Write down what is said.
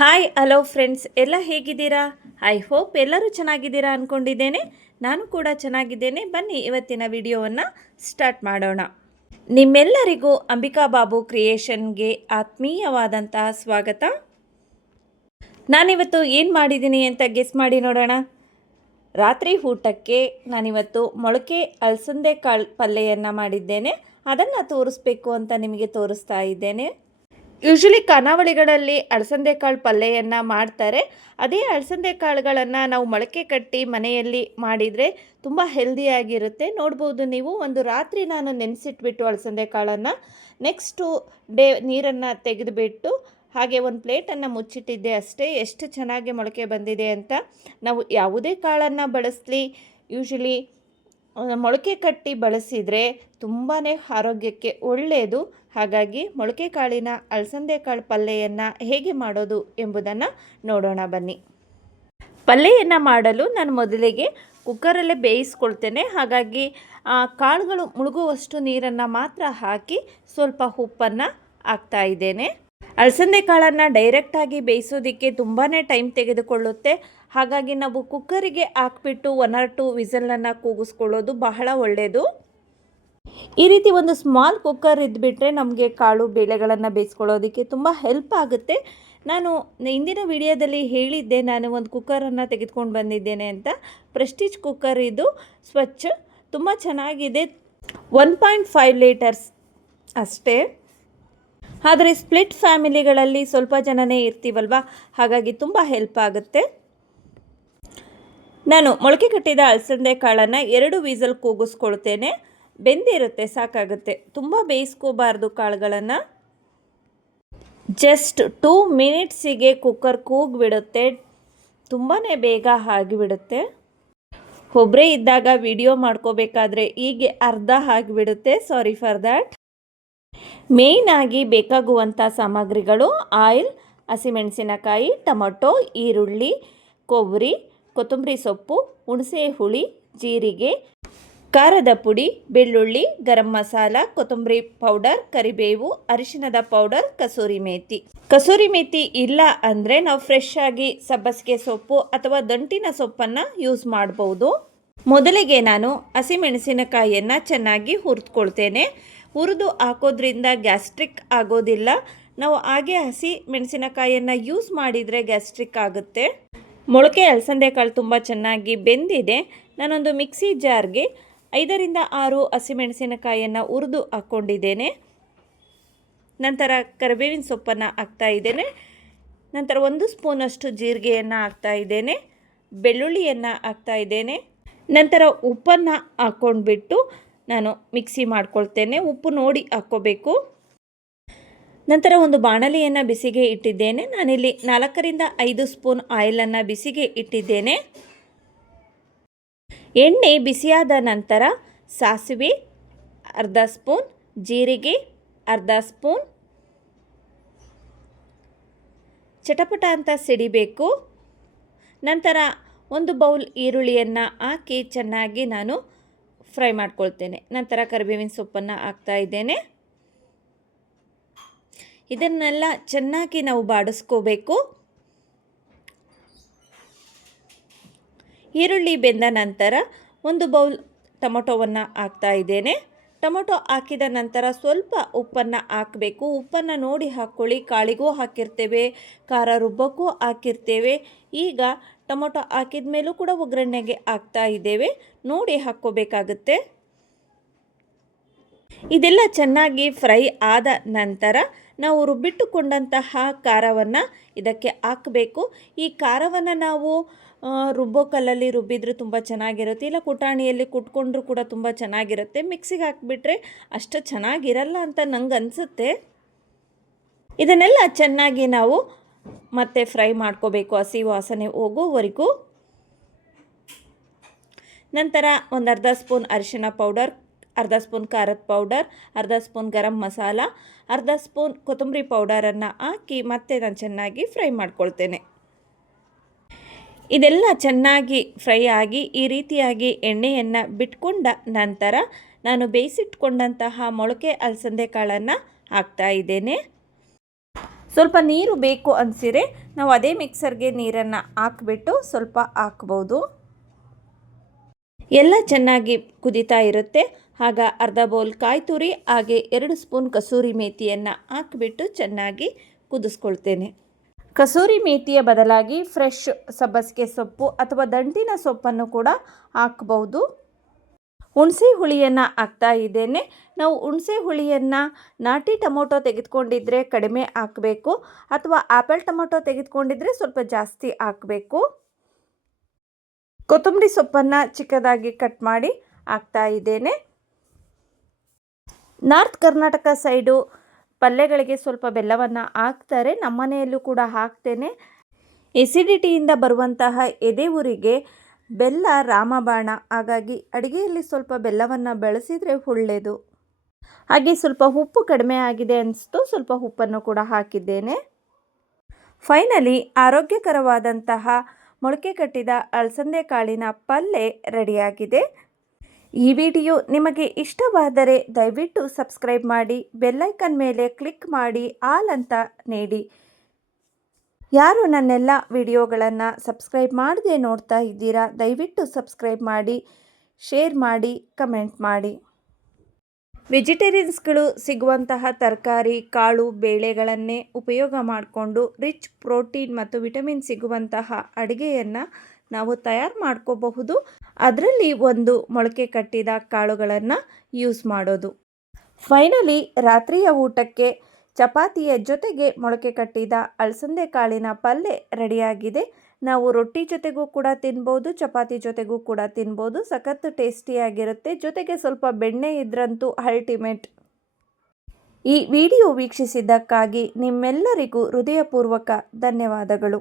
Hi hello friends ಎಲ್ಲ ಹೇಗಿದ್ದೀರಾ? I hope ಎಲ್ಲರೂ ಚೆನ್ನಾಗಿದ್ದೀರಾ ಅಂದ್ಕೊಂಡಿದ್ದೇನೆ ನಾನು ಕೂಡ ಚೆನ್ನಾಗಿದ್ದೇನೆ. ಬನ್ನಿ ಇವತ್ತಿನ ವಿಡಿಯೋವನ್ನು ಸ್ಟಾರ್ಟ್ ಮಾಡೋಣ. ನಿಮ್ಮೆಲ್ಲರಿಗೂ ಅಂಬಿಕಾ ಬಾಬು ಕ್ರಿಯೇಷನ್ಗೆ ಆತ್ಮೀಯವಾದಂತಹ ಸ್ವಾಗತ. ನಾನಿವತ್ತು ಏನು ಮಾಡಿದ್ದೀನಿ ಅಂತ ಗೆಸ್ ಮಾಡಿ ನೋಡೋಣ. ರಾತ್ರಿ ಊಟಕ್ಕೆ ನಾನಿವತ್ತು ಮೊಳಕೆ ಅಲಸಂದೆ ಕಾಳು ಪಲ್ಯವನ್ನು ಮಾಡಿದ್ದೇನೆ. ಅದನ್ನು ತೋರಿಸ್ಬೇಕು ಅಂತ ನಿಮಗೆ ತೋರಿಸ್ತಾ ಇದ್ದೇನೆ. ಯೂಶಲಿ ಖಾನಾವಳಿಗಳಲ್ಲಿ ಅಲಸಂದೆ ಕಾಳು ಪಲ್ಯವನ್ನು ಮಾಡ್ತಾರೆ. ಅದೇ ಅಲಸಂದೆ ಕಾಳುಗಳನ್ನು ನಾವು ಮೊಳಕೆ ಕಟ್ಟಿ ಮನೆಯಲ್ಲಿ ಮಾಡಿದರೆ ತುಂಬ ಹೆಲ್ದಿಯಾಗಿರುತ್ತೆ ನೋಡ್ಬೋದು ನೀವು, ಒಂದು ರಾತ್ರಿ ನಾನು ನೆನೆಸಿಟ್ಬಿಟ್ಟು ಅಲಸಂದೆ ಕಾಳನ್ನು ನೆಕ್ಸ್ಟು ಡೇ ನೀರನ್ನು ತೆಗೆದುಬಿಟ್ಟು ಹಾಗೆ ಒಂದು ಪ್ಲೇಟನ್ನು ಮುಚ್ಚಿಟ್ಟಿದ್ದೆ ಅಷ್ಟೇ. ಎಷ್ಟು ಚೆನ್ನಾಗಿ ಮೊಳಕೆ ಬಂದಿದೆ ಅಂತ ನಾವು ಯಾವುದೇ ಕಾಳನ್ನು ಬಳಸಲಿ. ಯೂಶಲಿ ಮೊಳಕೆ ಕಟ್ಟಿ ಬಳಸಿದರೆ ತುಂಬಾ ಆರೋಗ್ಯಕ್ಕೆ ಒಳ್ಳೆಯದು ಹಾಗಾಗಿ ಮೊಳಕೆ ಕಾಳಿನ ಅಲಸಂದೆ ಕಾಳು ಪಲ್ಯೆಯನ್ನು ಹೇಗೆ ಮಾಡೋದು ಎಂಬುದನ್ನು ನೋಡೋಣ ಬನ್ನಿ. ಪಲ್ಯೆಯನ್ನು ಮಾಡಲು ನಾನು ಮೊದಲಿಗೆ ಕುಕ್ಕರಲ್ಲೇ ಬೇಯಿಸ್ಕೊಳ್ತೇನೆ. ಹಾಗಾಗಿ ಕಾಳುಗಳು ಮುಳುಗುವಷ್ಟು ನೀರನ್ನು ಮಾತ್ರ ಹಾಕಿ ಸ್ವಲ್ಪ ಉಪ್ಪನ್ನು ಹಾಕ್ತಾ ಇದ್ದೇನೆ. ಅಲಸಂದೆ ಕಾಳನ್ನು ಡೈರೆಕ್ಟಾಗಿ ಬೇಯಿಸೋದಕ್ಕೆ ತುಂಬಾ ಟೈಮ್ ತೆಗೆದುಕೊಳ್ಳುತ್ತೆ. ಹಾಗಾಗಿ ನಾವು ಕುಕ್ಕರಿಗೆ ಹಾಕ್ಬಿಟ್ಟು ಒನ್ ಆರ್ ಟು ವಿಸಲನ್ನು ಕೂಗಿಸ್ಕೊಳ್ಳೋದು ಬಹಳ ಒಳ್ಳೆಯದು ಈ ರೀತಿ ಒಂದು ಸ್ಮಾಲ್ ಕುಕ್ಕರ್ ಇದ್ಬಿಟ್ರೆ ನಮಗೆ ಕಾಳು ಬೇಳೆಗಳನ್ನು ಬೇಯಿಸ್ಕೊಳ್ಳೋದಕ್ಕೆ ತುಂಬ ಹೆಲ್ಪ್ ಆಗುತ್ತೆ. ನಾನು ಹಿಂದಿನ ವಿಡಿಯೋದಲ್ಲಿ ಹೇಳಿದ್ದೆ, ನಾನು ಒಂದು ಕುಕ್ಕರನ್ನು ತೆಗೆದುಕೊಂಡು ಬಂದಿದ್ದೇನೆ ಅಂತ. ಪ್ರೆಸ್ಟೀಜ್ ಕುಕ್ಕರ್ ಇದು, ಸ್ವಚ್ಛ, ತುಂಬ ಚೆನ್ನಾಗಿದೆ. ಒನ್ ಪಾಯಿಂಟ್ ಫೈವ್ ಲೀಟರ್ಸ್ ಅಷ್ಟೇ. ಆದರೆ ಸ್ಪ್ಲಿಟ್ ಫ್ಯಾಮಿಲಿಗಳಲ್ಲಿ ಸ್ವಲ್ಪ ಜನನೇ ಇರ್ತೀವಲ್ವ? ಹಾಗಾಗಿ ತುಂಬ ಹೆಲ್ಪ್ ಆಗುತ್ತೆ. ನಾನು ಮೊಳಕೆ ಕಟ್ಟಿದ ಅಲಸಂದೆ ಕಾಳನ್ನು ಎರಡು ವೀಸಲ್ ಕೂಗಿಸ್ಕೊಳ್ತೇನೆ. ಬೆಂದಿರುತ್ತೆ ಸಾಕಾಗುತ್ತೆ. ತುಂಬ ಬೇಯಿಸ್ಕೋಬಾರ್ದು ಕಾಳುಗಳನ್ನು. ಜಸ್ಟ್ ಟೂ ಮಿನಿಟ್ಸಿಗೆ ಕುಕ್ಕರ್ ಕೂಗಿಬಿಡುತ್ತೆ. ತುಂಬಾ ಬೇಗ ಆಗಿಬಿಡುತ್ತೆ. ಒಬ್ಬರೇ ಇದ್ದಾಗ ವಿಡಿಯೋ ಮಾಡ್ಕೋಬೇಕಾದ್ರೆ ಹೀಗೆ ಅರ್ಧ ಆಗಿಬಿಡುತ್ತೆ. ಸಾರಿ ಫಾರ್ ದ್ಯಾಟ್ ಮೇಯ್ನಾಗಿ ಬೇಕಾಗುವಂಥ ಸಾಮಗ್ರಿಗಳು ಆಯಿಲ್ ಹಸಿಮೆಣಸಿನಕಾಯಿ ಟೊಮೊಟೊ, ಈರುಳ್ಳಿ, ಕೊಬ್ಬರಿ ಕೊತ್ತಂಬರಿ ಸೊಪ್ಪು, ಹುಣಸೆ ಹುಳಿ, ಜೀರಿಗೆ, ಖಾರದ ಪುಡಿ, ಬೆಳ್ಳುಳ್ಳಿ, ಗರಂ ಮಸಾಲ, ಕೊತ್ತಂಬರಿ ಪೌಡರ್, ಕರಿಬೇವು ಅರಿಶಿನದ ಪೌಡರ್, ಕಸೂರಿ ಮೇಥಿ ಕಸೂರಿ ಮೇಥಿ ಇಲ್ಲ ಅಂದರೆ ನಾವು ಫ್ರೆಶ್ ಆಗಿ ಸಬ್ಬಸಿಗೆ ಸೊಪ್ಪು ಅಥವಾ ದಂಟಿನ ಸೊಪ್ಪನ್ನು ಯೂಸ್ ಮಾಡ್ಬೋದು. ಮೊದಲಿಗೆ ನಾನು ಹಸಿಮೆಣಸಿನಕಾಯಿಯನ್ನು ಚೆನ್ನಾಗಿ ಹುರಿದುಕೊಳ್ತೇನೆ. ಹುರಿದು ಹಾಕೋದ್ರಿಂದ ಗ್ಯಾಸ್ಟ್ರಿಕ್ ಆಗೋದಿಲ್ಲ. ನಾವು ಹಾಗೆ ಹಸಿ ಮೆಣಸಿನಕಾಯಿಯನ್ನು ಯೂಸ್ ಮಾಡಿದರೆ ಗ್ಯಾಸ್ಟ್ರಿಕ್ ಆಗುತ್ತೆ. ಮೊಳಕೆ ಅಲಸಂದೆ ಕಾಳು ತುಂಬ ಚೆನ್ನಾಗಿ ಬೆಂದಿದೆ. ನಾನೊಂದು ಮಿಕ್ಸಿ ಜಾರ್ಗೆ ಐದರಿಂದ ಆರು ಹಸಿಮೆಣಸಿನಕಾಯಿಯನ್ನು ಹುರಿದು ಹಾಕ್ಕೊಂಡಿದ್ದೇನೆ ನಂತರ ಕರಿಬೇವಿನ ಸೊಪ್ಪನ್ನು ಹಾಕ್ತಾ ಇದ್ದೇನೆ. ನಂತರ ಒಂದು ಸ್ಪೂನಷ್ಟು ಜೀರಿಗೆಯನ್ನು ಹಾಕ್ತಾ ಇದ್ದೇನೆ. ಬೆಳ್ಳುಳ್ಳಿಯನ್ನು ಹಾಕ್ತಾ ಇದ್ದೇನೆ. ನಂತರ ಉಪ್ಪನ್ನು ಹಾಕ್ಕೊಂಡ್ಬಿಟ್ಟು ನಾನು ಮಿಕ್ಸಿ ಮಾಡ್ಕೊಳ್ತೇನೆ. ಉಪ್ಪು ನೋಡಿ ಹಾಕ್ಕೋಬೇಕು. ನಂತರ ಒಂದು ಬಾಣಲಿಯನ್ನು ಬಿಸಿಗೆ ಇಟ್ಟಿದ್ದೇನೆ. ನಾನಿಲ್ಲಿ ನಾಲ್ಕರಿಂದ ಐದು ಸ್ಪೂನ್ ಆಯಿಲನ್ನು ಬಿಸಿಗೆ ಇಟ್ಟಿದ್ದೇನೆ. ಎಣ್ಣೆ ಬಿಸಿಯಾದ ನಂತರ ಸಾಸಿವೆ, ಅರ್ಧ ಸ್ಪೂನ್, ಜೀರಿಗೆ, ಅರ್ಧ ಸ್ಪೂನ್. ಚಟಪಟ ಅಂತ ಸಿಡಿಬೇಕು. ನಂತರ ಒಂದು ಬೌಲ್ ಈರುಳ್ಳಿಯನ್ನು ಹಾಕಿ ಚೆನ್ನಾಗಿ ನಾನು ಫ್ರೈ ಮಾಡ್ಕೊಳ್ತೇನೆ. ನಂತರ ಕರಿಬೇವಿನ ಸೊಪ್ಪನ್ನು ಹಾಕ್ತಾ ಇದ್ದೇನೆ. ಇದನ್ನೆಲ್ಲ ಚೆನ್ನಾಗಿ ನಾವು ಬಾಡಿಸ್ಕೋಬೇಕು. ಈರುಳ್ಳಿ ಬೆಂದ ನಂತರ ಒಂದು ಬೌಲ್ ಟೊಮೊಟೊವನ್ನು ಹಾಕ್ತಾ ಇದ್ದೇನೆ. ಟೊಮೊಟೊ ಹಾಕಿದ ನಂತರ ಸ್ವಲ್ಪ ಉಪ್ಪನ್ನು ಹಾಕಬೇಕು. ಉಪ್ಪನ್ನು ನೋಡಿ ಹಾಕ್ಕೊಳ್ಳಿ. ಕಾಳಿಗೂ ಹಾಕಿರ್ತೇವೆ, ಖಾರ ರುಬ್ಬಕ್ಕೂ ಹಾಕಿರ್ತೇವೆ. ಈಗ ಟೊಮೊಟೊ ಹಾಕಿದ ಮೇಲೂ ಕೂಡ ಒಗ್ಗರಣೆಗೆ ಹಾಕ್ತಾ ಇದ್ದೇವೆ. ನೋಡಿ ಹಾಕ್ಕೋಬೇಕಾಗುತ್ತೆ. ಇದೆಲ್ಲ ಚೆನ್ನಾಗಿ ಫ್ರೈ ಆದ ನಂತರ ನಾವು ರುಬ್ಬಿಟ್ಟುಕೊಂಡಂತಹ ಖಾರವನ್ನು ಇದಕ್ಕೆ ಹಾಕಬೇಕು. ಈ ಖಾರವನ್ನು ನಾವು ರುಬ್ಬೋ ಕಲ್ಲಲ್ಲಿ ರುಬ್ಬಿದ್ರೆ ತುಂಬ ಚೆನ್ನಾಗಿರುತ್ತೆ. ಇಲ್ಲ ಕುಟಾಣಿಯಲ್ಲಿ ಕುಟ್ಕೊಂಡ್ರೂ ಕೂಡ ತುಂಬ ಚೆನ್ನಾಗಿರುತ್ತೆ. ಮಿಕ್ಸಿಗೆ ಹಾಕಿಬಿಟ್ರೆ ಅಷ್ಟು ಚೆನ್ನಾಗಿರಲ್ಲ ಅಂತ ನಂಗೆ ಅನಿಸುತ್ತೆ. ಇದನ್ನೆಲ್ಲ ಚೆನ್ನಾಗಿ ನಾವು ಮತ್ತೆ ಫ್ರೈ ಮಾಡ್ಕೋಬೇಕು ಹಸಿ ವಾಸನೆ ಹೋಗೋವರೆಗೂ. ನಂತರ ಒಂದು ಅರ್ಧ ಸ್ಪೂನ್ ಅರಿಶಿಣ ಪೌಡರ್ ಅರ್ಧ ಸ್ಪೂನ್ ಖಾರದ ಪೌಡರ್, ಅರ್ಧ ಸ್ಪೂನ್ ಗರಂ ಮಸಾಲ, ಅರ್ಧ ಸ್ಪೂನ್ ಕೊತ್ತಂಬರಿ ಪೌಡರನ್ನು ಹಾಕಿ ಮತ್ತೆ ನಾನು ಚೆನ್ನಾಗಿ ಫ್ರೈ ಮಾಡ್ಕೊಳ್ತೇನೆ. ಇದೆಲ್ಲ ಚೆನ್ನಾಗಿ ಫ್ರೈ ಆಗಿ ಈ ರೀತಿಯಾಗಿ ಎಣ್ಣೆಯನ್ನು ಬಿಟ್ಕೊಂಡ ನಂತರ ನಾನು ಬೇಯಿಸಿಟ್ಕೊಂಡಂತಹ ಮೊಳಕೆ ಅಲಸಂದೆ ಕಾಳನ್ನು ಹಾಕ್ತಾ ಇದ್ದೇನೆ. ಸ್ವಲ್ಪ ನೀರು ಬೇಕು ಅನಿಸಿರೆ ನಾವು ಅದೇ ಮಿಕ್ಸರ್ಗೆ ನೀರನ್ನು ಹಾಕ್ಬಿಟ್ಟು ಸ್ವಲ್ಪ ಹಾಕ್ಬೋದು. ಎಲ್ಲ ಚೆನ್ನಾಗಿ ಕುದೀತಾ ಇರುತ್ತೆ. ಆಗ ಅರ್ಧ ಬೌಲ್ ಕಾಯಿ ತುರಿ, ಹಾಗೆ ಎರಡು ಸ್ಪೂನ್ ಕಸೂರಿ ಮೇಥಿಯನ್ನು ಹಾಕಿಬಿಟ್ಟು ಚೆನ್ನಾಗಿ ಕುದಿಸ್ಕೊಳ್ತೇನೆ. ಕಸೂರಿ ಮೇಥಿಯ ಬದಲಾಗಿ ಫ್ರೆಶ್ ಸಬ್ಬಸಿಗೆ ಸೊಪ್ಪು ಅಥವಾ ದಂಟಿನ ಸೊಪ್ಪನ್ನು ಕೂಡ ಹಾಕ್ಬೋದು ಹುಣಸೆ ಹುಳಿಯನ್ನು ಹಾಕ್ತಾ ಇದ್ದೇನೆ. ನಾವು ಹುಣಸೆ ಹುಳಿಯನ್ನು ನಾಟಿ ಟೊಮೊಟೊ ತೆಗೆದುಕೊಂಡಿದ್ರೆ ಕಡಿಮೆ ಹಾಕಬೇಕು, ಅಥವಾ ಆ್ಯಪಲ್ ಟೊಮೊಟೊ ತೆಗೆದುಕೊಂಡಿದ್ರೆ ಸ್ವಲ್ಪ ಜಾಸ್ತಿ ಹಾಕಬೇಕು. ಕೊತ್ತಂಬರಿ ಸೊಪ್ಪನ್ನು ಚಿಕ್ಕದಾಗಿ ಕಟ್ ಮಾಡಿ ಹಾಕ್ತಾ ಇದ್ದೇನೆ. ನಾರ್ತ್ ಕರ್ನಾಟಕ ಸೈಡು ಪಲ್ಯಗಳಿಗೆ ಸ್ವಲ್ಪ ಬೆಲ್ಲವನ್ನು ಹಾಕ್ತಾರೆ. ನಮ್ಮನೆಯಲ್ಲೂ ಕೂಡ ಹಾಕ್ತೇನೆ. ಎಸಿಡಿಟಿಯಿಂದ ಬರುವಂತಹ ಎದೆ ಊರಿಗೆ ಬೆಲ್ಲ ರಾಮಬಾಣ. ಹಾಗಾಗಿ ಅಡುಗೆಯಲ್ಲಿ ಸ್ವಲ್ಪ ಬೆಲ್ಲವನ್ನು ಬಳಸಿದರೆ ಒಳ್ಳೆಯದು ಹಾಗೆ ಸ್ವಲ್ಪ ಉಪ್ಪು ಕಡಿಮೆ ಆಗಿದೆ ಅನಿಸ್ತು. ಸ್ವಲ್ಪ ಉಪ್ಪನ್ನು ಕೂಡ ಹಾಕಿದ್ದೇನೆ. ಫೈನಲಿ ಆರೋಗ್ಯಕರವಾದಂತಹ ಮೊಳಕೆ ಕಟ್ಟಿದ ಅಲಸಂದೆ ಕಾಳಿನ ಪಲ್ಯ ರೆಡಿಯಾಗಿದೆ. ಈ ವಿಡಿಯೋ ನಿಮಗೆ ಇಷ್ಟವಾದರೆ ದಯವಿಟ್ಟು ಸಬ್ಸ್ಕ್ರೈಬ್ ಮಾಡಿ ಬೆಲ್ಲೈಕನ್ ಮೇಲೆ ಕ್ಲಿಕ್ ಮಾಡಿ, ಆಲ್ ಅಂತ ನೀಡಿ. ಯಾರು ನನ್ನೆಲ್ಲ ವಿಡಿಯೋಗಳನ್ನು ಸಬ್ಸ್ಕ್ರೈಬ್ ಮಾಡದೆ ನೋಡ್ತಾ ಇದ್ದೀರಾ, ದಯವಿಟ್ಟು ಸಬ್ಸ್ಕ್ರೈಬ್ ಮಾಡಿ, ಶೇರ್ ಮಾಡಿ, ಕಮೆಂಟ್ ಮಾಡಿ. ವೆಜಿಟೇರಿಯನ್ಸ್ಗಳು ಸಿಗುವಂತಹ ತರಕಾರಿ, ಕಾಳು, ಬೇಳೆಗಳನ್ನೇ ಉಪಯೋಗ ಮಾಡಿಕೊಂಡು ರಿಚ್ ಪ್ರೋಟೀನ್ ಮತ್ತು ವಿಟಮಿನ್ ಸಿಗುವಂತಹ ಅಡುಗೆಯನ್ನು ನಾವು ತಯಾರು ಮಾಡ್ಕೋಬಹುದು. ಅದರಲ್ಲಿ ಒಂದು ಮೊಳಕೆ ಕಟ್ಟಿದ ಕಾಳುಗಳನ್ನು ಯೂಸ್ ಮಾಡೋದು. ಫೈನಲಿ ರಾತ್ರಿಯ ಊಟಕ್ಕೆ ಚಪಾತಿಯ ಜೊತೆಗೆ ಮೊಳಕೆ ಕಟ್ಟಿದ ಅಲಸಂದೆ ಕಾಳಿನ ಪಲ್ಯ ರೆಡಿಯಾಗಿದೆ. ನಾವು ರೊಟ್ಟಿ ಜೊತೆಗೂ ಕೂಡ ತಿನ್ಬೋದು, ಚಪಾತಿ ಜೊತೆಗೂ ಕೂಡ ತಿನ್ಬೋದು. ಸಖತ್ತು ಟೇಸ್ಟಿಯಾಗಿರುತ್ತೆ. ಜೊತೆಗೆ ಸ್ವಲ್ಪ ಬೆಣ್ಣೆ ಇದ್ರಂತೂ ಅಲ್ಟಿಮೇಟ್ ಈ ವಿಡಿಯೋ ವೀಕ್ಷಿಸಿದ್ದಕ್ಕಾಗಿ ನಿಮ್ಮೆಲ್ಲರಿಗೂ ಹೃದಯಪೂರ್ವಕ ಧನ್ಯವಾದಗಳು.